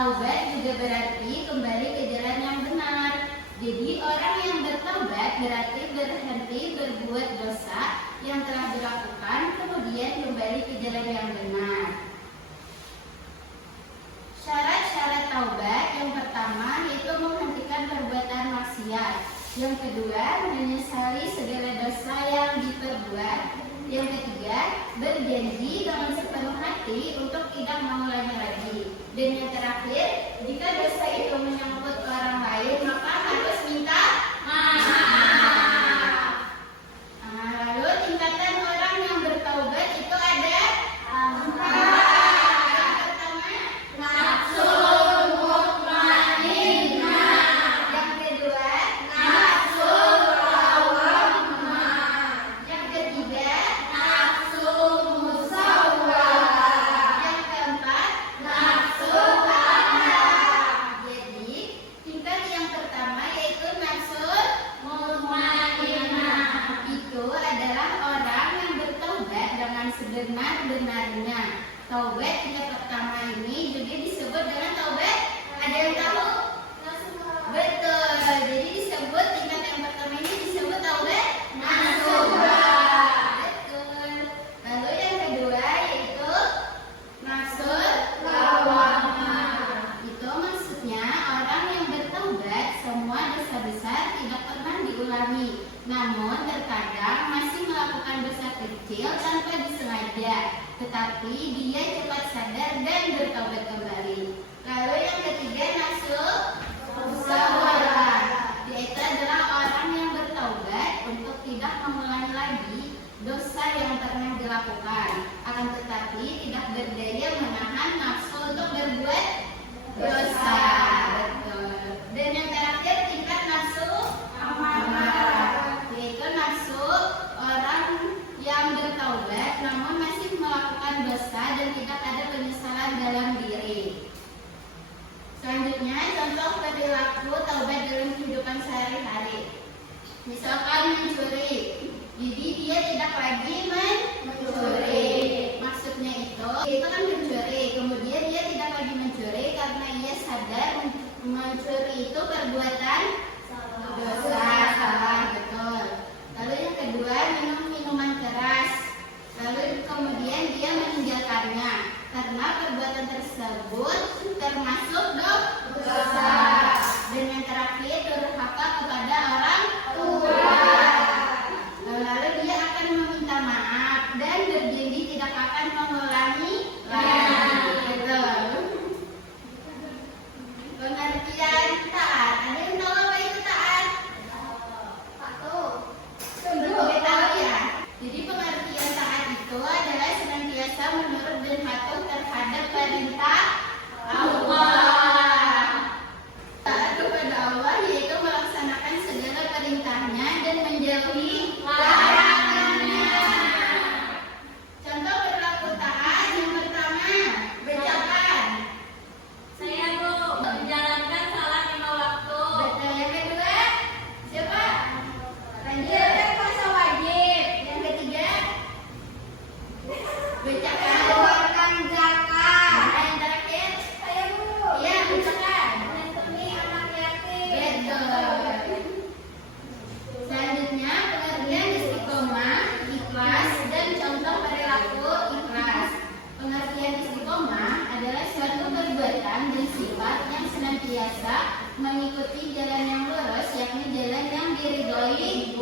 Taubat juga berarti kembali ke jalan yang benar. Jadi orang yang bertaubat berarti berhenti berbuat dosa yang telah dilakukan, kemudian kembali ke jalan yang benar. Syarat-syarat taubat yang pertama yaitu menghentikan perbuatan maksiat. Yang kedua, menyesali segala dosa yang diperbuat. Yang ketiga, berjanji dengan sepenuh hati untuk tidak mengulangi lagi. Dan yang terakhir, jika dosa itu menyangkut orang lain, maka harus minta maaf. Lalu tingkatan orang yang bertaubat itu ada empat. Yang pertama, nafsu mutmainnah. Yang kedua, nafsu lawwamah. Yang ketiga, nafsu musawwamah. Yang keempat, nafsu amarah. Jadi tingkat yang pertama yaitu nafsu mutmainnah. Itu adalah orang yang bertaubat dengan sebenar-benarnya. Taubat tingkat pertama ini juga disebut dengan taubat. Ada yang tahu? Betul. Jadi disebut tingkat yang pertama ini disebut taubat nasuha. Betul. Lalu yang kedua yaitu nafsu lawwamah. Itu maksudnya orang yang bertaubat semua dosa besar tidak pernah diulangi. Namun terkadang masih melakukan dosa kecil tanpa disengaja, tetapi dia cepat sadar dan bertaubat kembali. Lalu yang ketiga nafsu musyawarah, yaitu adalah orang yang bertaubat untuk tidak mengulangi lagi dosa yang pernah dilakukan, akan tetapi tidak berdaya menahan nafsu untuk berbuat dosa. Betul. Dan yang terakhir tingkat nafsu amarah, yaitu nafsu orang yang bertaubat namun masih melakukan dosa dan tidak ada penyesalan dalam diri. Selanjutnya contoh perilaku taubat dalam kehidupan sehari-hari. Misalkan mencuri, jadi dia tidak lagi mencuri. Maksudnya itu kan mencuri, kemudian dia tidak lagi mencuri karena ia sadar mencuri itu perbuatan dosa, salah, betul. Lalu yang kedua, minum minuman keras. Lalu kemudian dia meninggalkannya karena perbuatan tersebut termasuk dosa. Dan yang terakhir, durhaka kepada orang tua. Lalu dia akan meminta maaf dan berjanji tidak akan mengulangi lagi. Betul. Pengertian taat. Ada yang tahu apa itu taat? Sudah tahu ya. Jadi pengertian taat itu adalah senantiasa menurut dan patuh terhadap perintah Allah. Taat kepada Allah yaitu melaksanakan segala perintahnya dan menjauhi larangannya. Contoh perilaku taat yang pertama, bacakan. Saya Bu, menjalankan salat 5 waktu. Betul. Yang kedua, siapa? Lanjut. Puasa wajib. Yang ketiga, bacakan. Mengeluarkan zakat. Nah, yang terakhir, Saya Bu, iya bacakan. melindungi anak yatim. Betul. Selanjutnya pengertian istiqomah, ikhlas dan contoh perilaku ikhlas. Pengertian istiqomah adalah suatu perbuatan dan sifat yang senantiasa mengikuti jalan yang lurus, yakni jalan yang diridhoi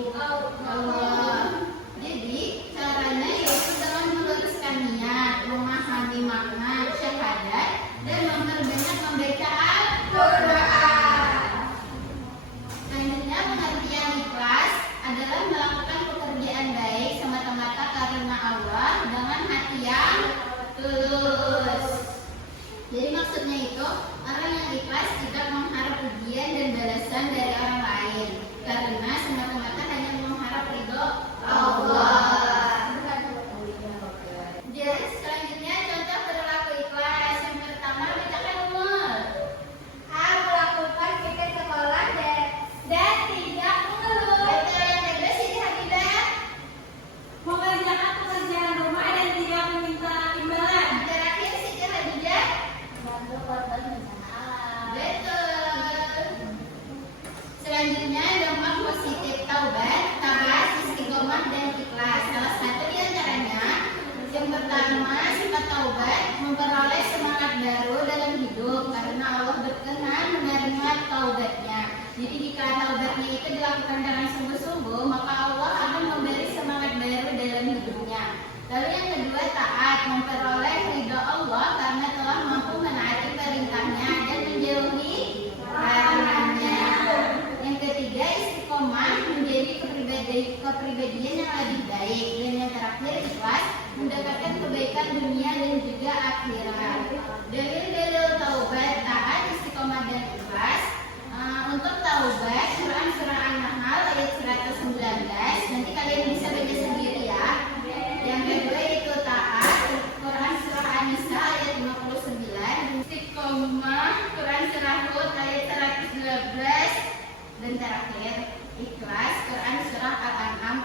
Allah. Jadi caranya yaitu dengan meluruskan niat, memahami makna syahadat dan memperbanyak membaca Al-Quran. Selanjutnya pengertian ikhlas adalah melakukan pekerjaan baik semata-mata karena Allah dengan hati yang tulus. Jadi maksudnya itu orang yang ikhlas tidak mengharap pujian dan balasan dari orang lain, karena semata-mata hanya mengharap ridho Allah. Jadi selanjutnya contoh perilaku ikhlas. Yang pertama bacakan umur. Melakukan pikir sekolah dan tidak mengeluh. Betul. Yang kedua Siti Hadidah. Mengerjakan pekerjaan rumah dan tidak meminta imbalan. Terakhir Siti Hadidah. Bantu korban bencana alam. Betul. Selanjutnya dampak positif taubat, taat, istiqomah dan ikhlas. Salah satu di antaranya yang pertama sifat taubat memperoleh semangat baru dalam hidup karena Allah berkenan menerima taubatnya. Jadi jika taubatnya itu dilakukan dengan sungguh-sungguh, maka Allah akan memberi semangat baru dalam hidupnya. Lalu yang kedua taat, memperoleh ridha Allah karena telah mampu menaati perintahnya dan menjauhi larangannya. Yang ketiga istiqomah, menjadi kepribadian yang lebih baik. Dan yang terakhir ikhlas, mendapatkan kebaikan dunia dan juga akhirat. Dalil-dalil taubat, taat, istiqomah dan ikhlas. Untuk taubat, Quran surah An-Nahl ayat 119. Nanti kalian bisa baca sendiri ya. Yang kedua itu taat, Quran surah An-Nisa ayat 59. Istiqomah, Quran surah Hud ayat 112. Dan terakhir ikhlas, Quran surah Al-An'am